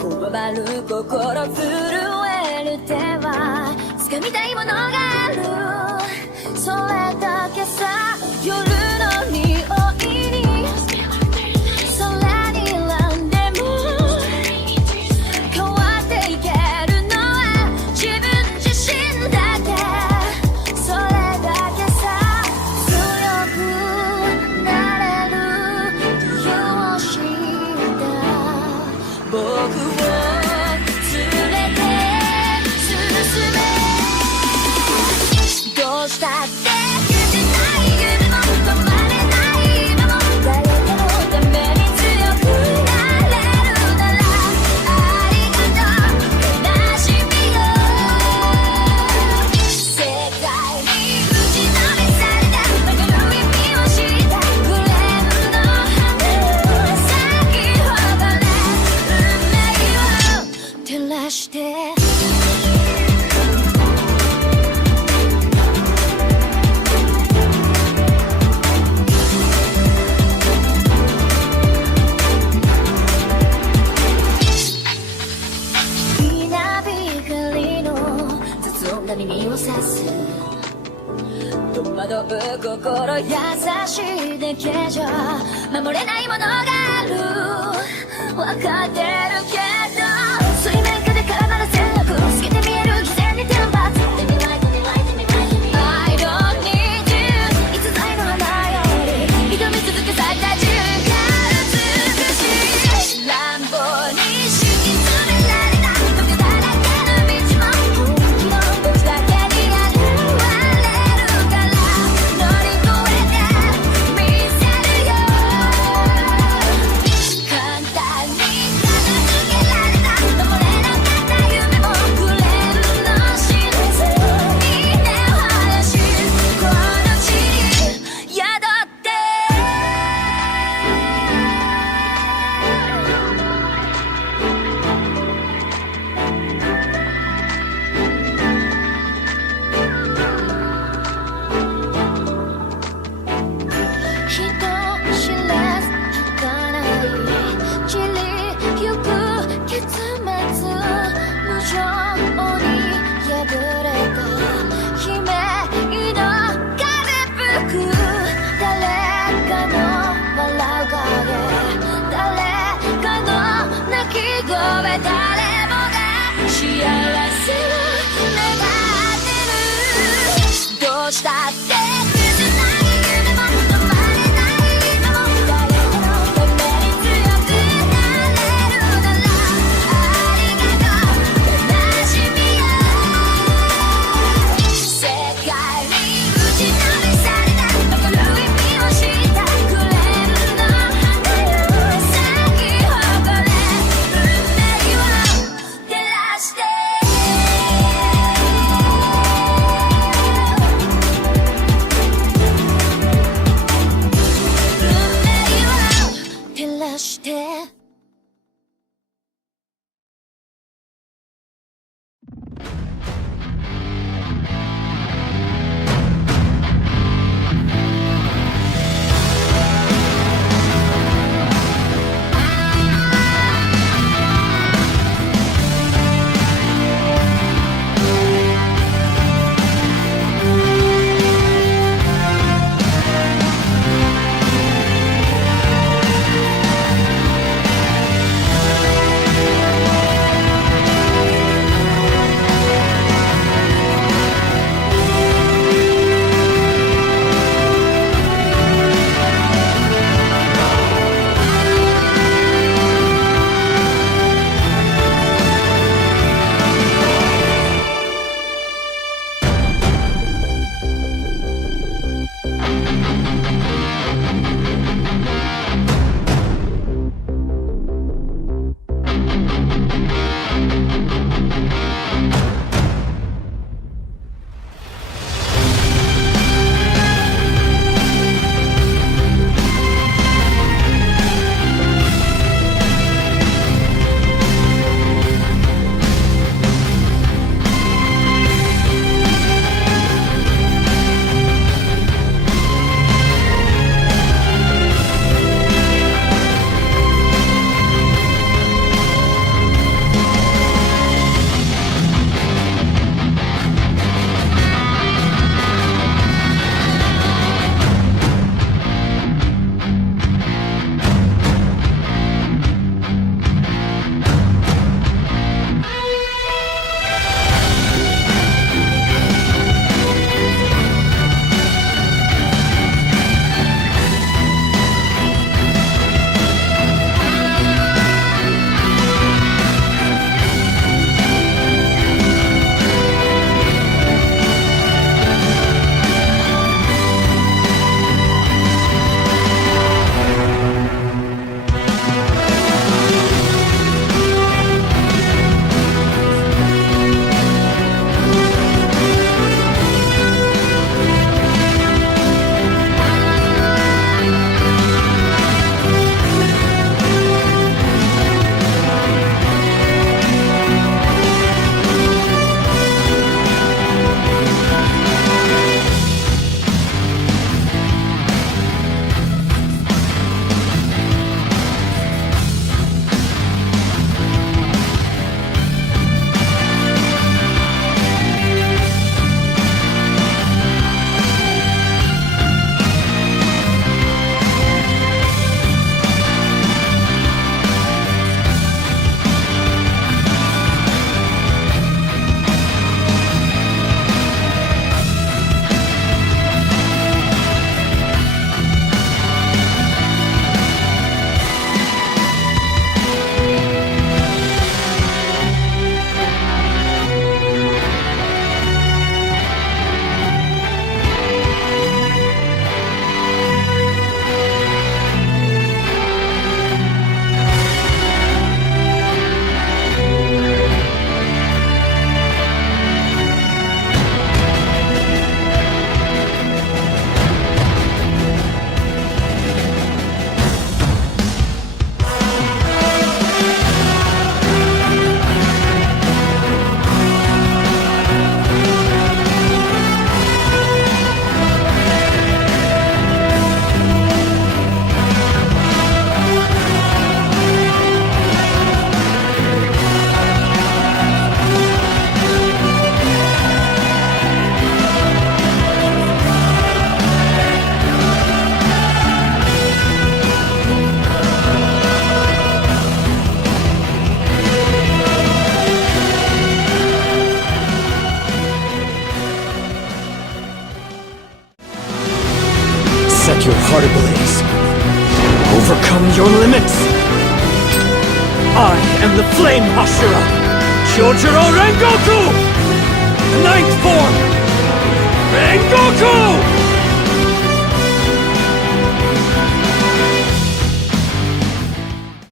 こわばる心震える手は掴みたいものがある、それだけさ。夜の匂いに空に選んでも変わっていけるのは自分自身だけ、それだけさ。強くなれる理由を知った僕を連れて進め、どうしたって耳をさす戸惑う心優しいだけじゃ守れないものがある、分かってるけど水面下で絡まる線路透けて見える偽善に天罰 I don't need you 逸材の花より挑み続け咲いた時間美しい乱暴に敷き詰められた時だらけの道もどうしたって Set your heart ablaze. Overcome your limits. I am the Flame Hashira, Kyojuro Rengoku! The ninth form, Rengoku!